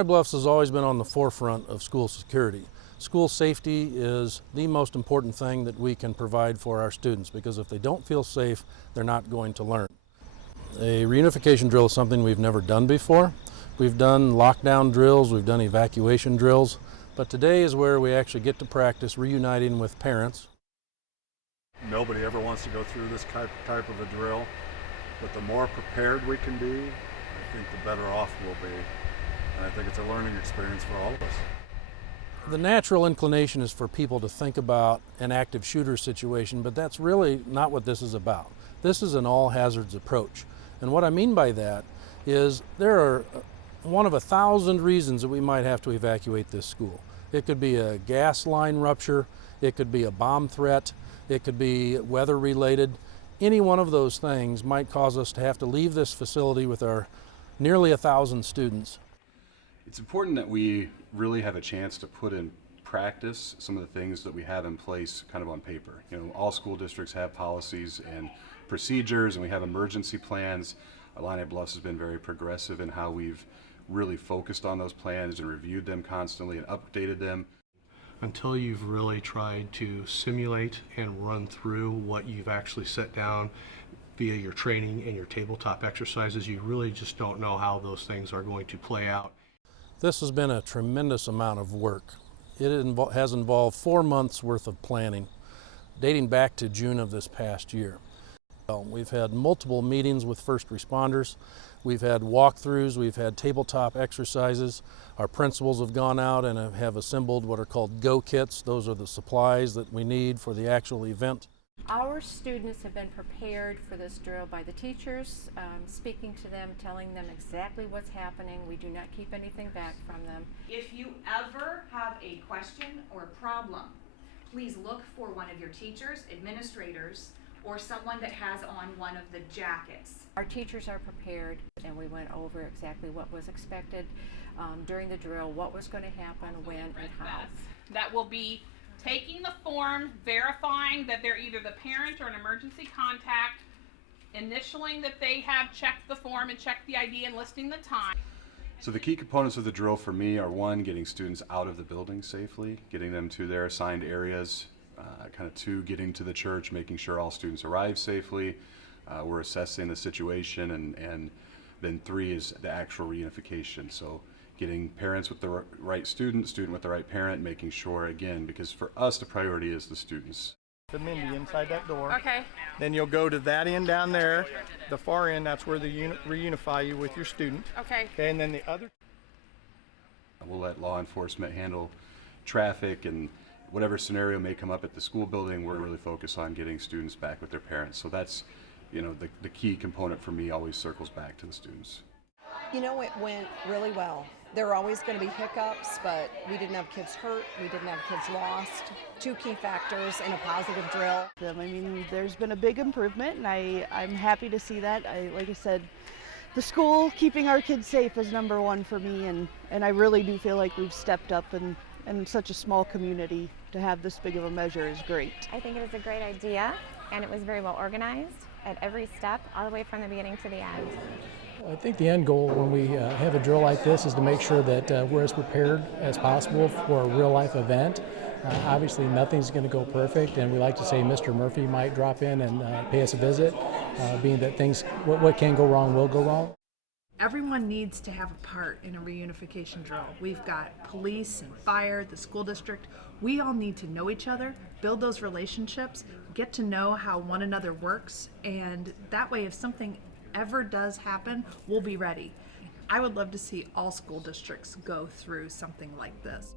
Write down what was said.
Illini Bluffs has always been on the forefront of school security. School safety is the most important thing that we can provide for our students, because if they don't feel safe, they're not going to learn. A reunification drill is something we've never done before. We've done lockdown drills, we've done evacuation drills, but today is where we actually get to practice reuniting with parents. Nobody ever wants to go through this type of a drill, but the more prepared we can be, I think the better off we'll be. And I think it's a learning experience for all of us. The natural inclination is for people to think about an active shooter situation, but that's really not what this is about. This is an all hazards approach. And what I mean by that is there are one of 1,000 reasons that we might have to evacuate this school. It could be a gas line rupture, it could be a bomb threat, it could be weather related. Any one of those things might cause us to have to leave this facility with our nearly 1,000 students. It's important that we really have a chance to put in practice some of the things that we have in place kind of on paper. You know, all school districts have policies and procedures, and we have emergency plans. Illini Bluffs has been very progressive in how we've really focused on those plans and reviewed them constantly and updated them. Until you've really tried to simulate and run through what you've actually set down via your training and your tabletop exercises, you really just don't know how those things are going to play out. This has been a tremendous amount of work. It has involved 4 months worth of planning, dating back to June of this past year. We've had multiple meetings with first responders. We've had walkthroughs, we've had tabletop exercises. Our principals have gone out and have assembled what are called go kits. Those are the supplies that we need for the actual event. Our students have been prepared for this drill by the teachers, speaking to them, telling them exactly what's happening. We do not keep anything back from them. If you ever have a question or problem, please look for one of your teachers, administrators, or someone that has on one of the jackets. Our teachers are prepared, and we went over exactly what was expected during the drill, what was going to happen, when, and how. That will be taking the form, verifying that they're either the parent or an emergency contact, initialing that they have checked the form and checked the ID, and listing the time. So the key components of the drill for me are, one, getting students out of the building safely, getting them to their assigned areas, kind of two, getting to the church, making sure all students arrive safely. We're assessing the situation, and then three is the actual reunification. So getting parents with the right student with the right parent, making sure, again, because for us the priority is the students. The Mindy inside that door. Okay. Then you'll go to that end down there, the far end, that's where they reunify you with your student. Okay. Okay, and then the other. We'll let law enforcement handle traffic and whatever scenario may come up at the school building. We're really focused on getting students back with their parents. So that's, you know, the key component for me always circles back to the students. You know, it went really well. There are always going to be hiccups, but we didn't have kids hurt, we didn't have kids lost. Two key factors in a positive drill. I mean, there's been a big improvement, and I'm happy to see that. Like I said, the school, keeping our kids safe is number one for me, and I really do feel like we've stepped up, and such a small community to have this big of a measure is great. I think it was a great idea, and it was very well organized at every step, all the way from the beginning to the end. I think the end goal when we have a drill like this is to make sure that we're as prepared as possible for a real-life event. Obviously, nothing's going to go perfect, and we like to say Mr. Murphy might drop in and pay us a visit, being that things, what can go wrong will go wrong. Everyone needs to have a part in a reunification drill. We've got police and fire, the school district. We all need to know each other, build those relationships, get to know how one another works, and that way if something ever does happen, we'll be ready. I would love to see all school districts go through something like this.